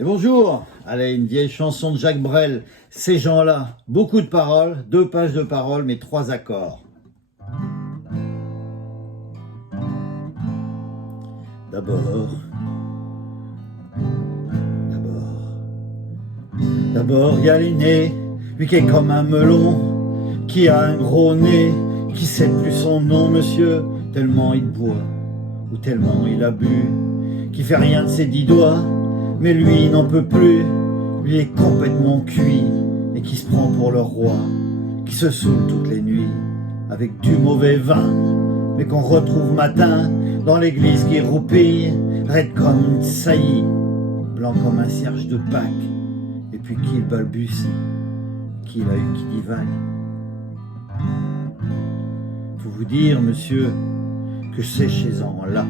Et bonjour, allez, une vieille chanson de Jacques Brel, Ces gens-là, beaucoup de paroles, 2 pages de paroles, mais 3 accords. D'abord, il y a l'aîné, lui qui est comme un melon, qui a un gros nez, qui sait plus son nom, monsieur, tellement il boit, ou tellement il a bu, qui fait rien de ses 10 doigts, mais lui il n'en peut plus, lui est complètement cuit, et qui se prend pour le roi, qui se saoule toutes les nuits, avec du mauvais vin, mais qu'on retrouve matin, dans l'église qui roupille, raide comme une saillie, blanc comme un cierge de Pâques, et puis qu'il balbutie, qu'il a eu qui divague. Faut vous dire, monsieur, que c'est chez ces gens-là.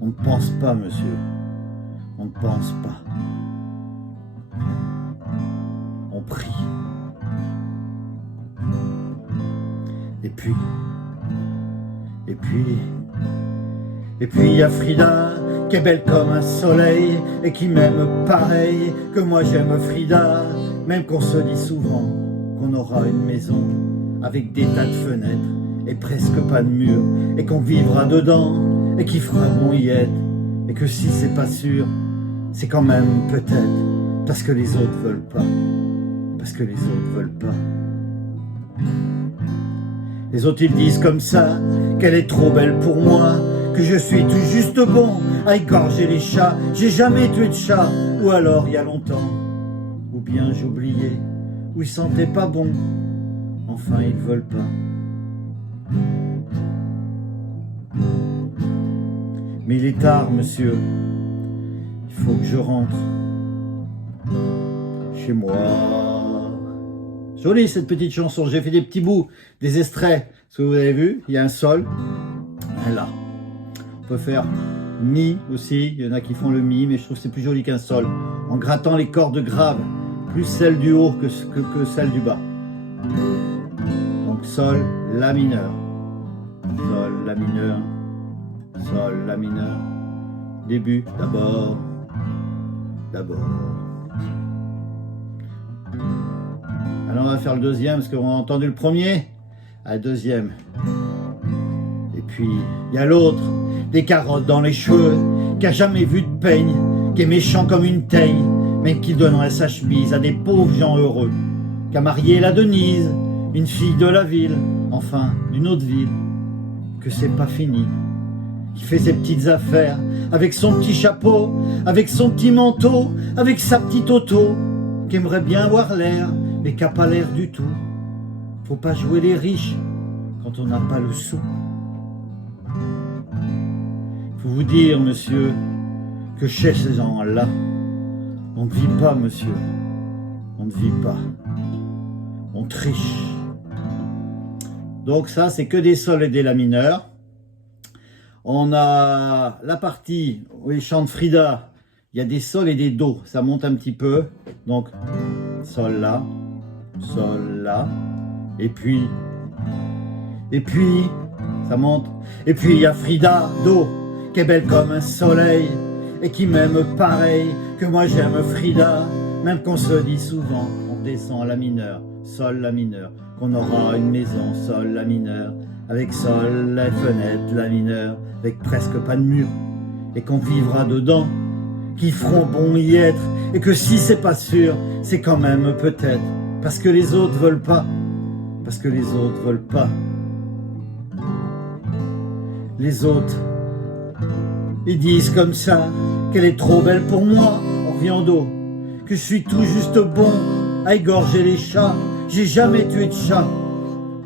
On ne pense pas, monsieur. On ne pense pas. On prie. Et puis, il y a Frida, qui est belle comme un soleil, et qui m'aime pareil que moi j'aime Frida, même qu'on se dit souvent qu'on aura une maison, avec des tas de fenêtres, et presque pas de murs, et qu'on vivra dedans, et qui fera bon y être, et que si c'est pas sûr, c'est quand même peut-être, parce que les autres veulent pas, parce que les autres veulent pas. Les autres ils disent comme ça, qu'elle est trop belle pour moi, que je suis tout juste bon à égorger les chats, j'ai jamais tué de chat, ou alors il y a longtemps, ou bien j'oubliais, ou ils sentaient pas bon, enfin ils veulent pas. Mais il est tard, monsieur, il faut que je rentre chez moi. Jolie cette petite chanson, j'ai fait des petits bouts, des extraits, ce que vous avez vu, il y a un sol, là. On peut faire mi aussi, il y en a qui font le mi, mais je trouve que c'est plus joli qu'un sol, en grattant les cordes graves, plus celle du haut que celle du bas. Donc sol, la mineur, sol, la mineur, sol, la mineur, début, d'abord. Alors on va faire le deuxième, parce qu'on a entendu le premier, le deuxième. Et puis, il y a l'autre, des carottes dans les cheveux, qui a jamais vu de peigne, qui est méchant comme une teigne, mais qui donnerait sa chemise à des pauvres gens heureux, qui a marié la Denise, une fille de la ville, enfin, d'une autre ville, que c'est pas fini, qui fait ses petites affaires, avec son petit chapeau, avec son petit manteau, avec sa petite auto, qui aimerait bien avoir l'air, mais qui a pas l'air du tout. Faut pas jouer les riches quand on n'a pas le sou. Faut vous dire, monsieur, que chez ces gens-là, on ne vit pas, monsieur. On ne vit pas. On triche. Donc ça, c'est que des sols et des la mineurs. On a la partie où il chante Frida. Il y a des sols et des do. Ça monte un petit peu. Donc, sol là, et puis, ça monte. Et puis il y a Frida, do, qui est belle comme un soleil, et qui m'aime pareil que moi j'aime Frida, même qu'on se dit souvent, on descend la mineur, sol, la mineur, qu'on aura une maison, sol, la mineur, avec sol, la fenêtre, la mineur, avec presque pas de mur, et qu'on vivra dedans, qui feront bon y être, et que si c'est pas sûr, c'est quand même peut-être, parce que les autres veulent pas, parce que les autres veulent pas. Les autres, ils disent comme ça, qu'elle est trop belle pour moi, on revient au dos, que je suis tout juste bon à égorger les chats, j'ai jamais tué de chat.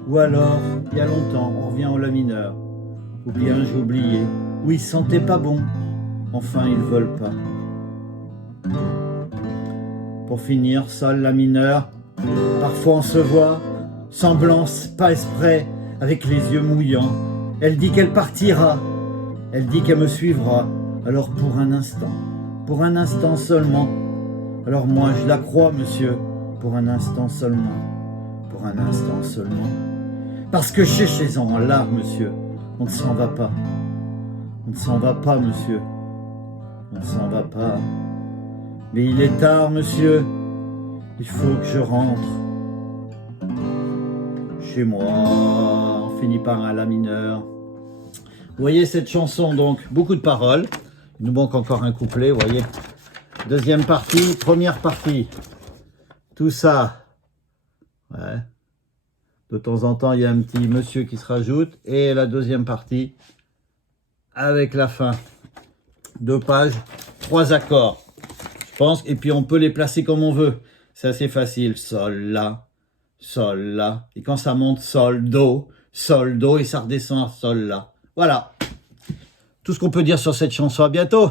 Ou alors, il y a longtemps, on revient au la mineur, ou bien j'ai oublié, ou ils sentaient pas bon, enfin ils veulent pas. Pour finir, sol, la mineur, parfois on se voit, semblance, pas exprès, avec les yeux mouillants. Elle dit qu'elle partira, elle dit qu'elle me suivra, alors pour un instant seulement. Alors moi je la crois, monsieur, pour un instant seulement, pour un instant seulement. Parce que chez ces gens-là, monsieur, on ne s'en va pas. On ne s'en va pas, monsieur. On ne s'en va pas. Mais il est tard, monsieur, il faut que je rentre chez moi. On finit par un La mineur. Vous voyez cette chanson, donc, beaucoup de paroles. Il nous manque encore un couplet, vous voyez. Deuxième partie, première partie. Tout ça. Ouais. De temps en temps, il y a un petit monsieur qui se rajoute. Et la deuxième partie, avec la fin. 2 pages, 3 accords. Je pense, et puis on peut les placer comme on veut. C'est assez facile. Sol, la, sol, la. Et quand ça monte, sol, do, et ça redescend à sol, la. Voilà. Tout ce qu'on peut dire sur cette chanson. À bientôt.